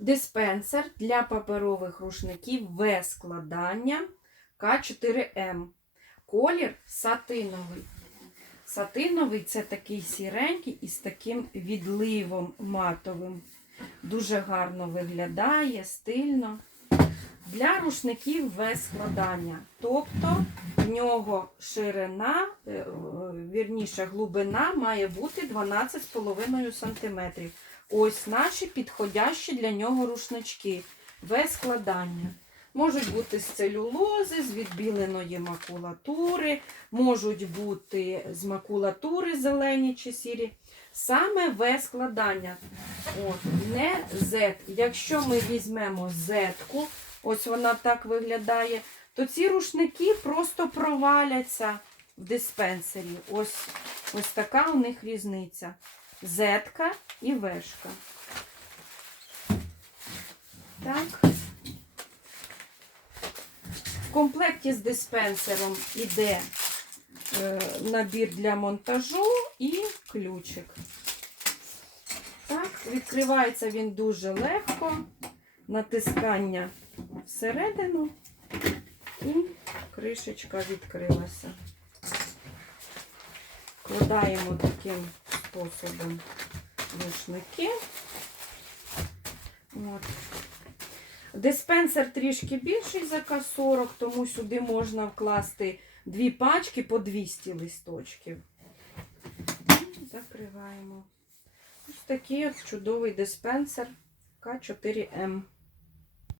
Диспенсер для паперових рушників В складання К4М. Колір сатиновий. Сатиновий це такий сіренький із таким відливом матовим. Дуже гарно виглядає, стильно. Для рушників В складання. Тобто в нього ширина, е, вірніше, глибина має бути 12,5 см. Ось наші підходящі для нього рушнички. В складання. Можуть бути з целюлози, з відбіленої макулатури, можуть бути з макулатури зелені чи сірі. Саме В складання. От, не Z. Якщо ми візьмемо Z-ку, ось вона так виглядає, то ці рушники просто проваляться в диспенсері. Ось, ось така у них різниця. Z-ка і В-шка. Так. В комплекті з диспенсером іде е, набір для монтажу і ключик. Так, відкривається він дуже легко. Натискання всередину і кришечка відкрилася. Вкладаємо таким способом рушники. От. Диспенсер трішки більший за К40, тому сюди можна вкласти дві пачки по 200 листочків. Закриваємо. Ось такий от чудовий диспенсер К4М.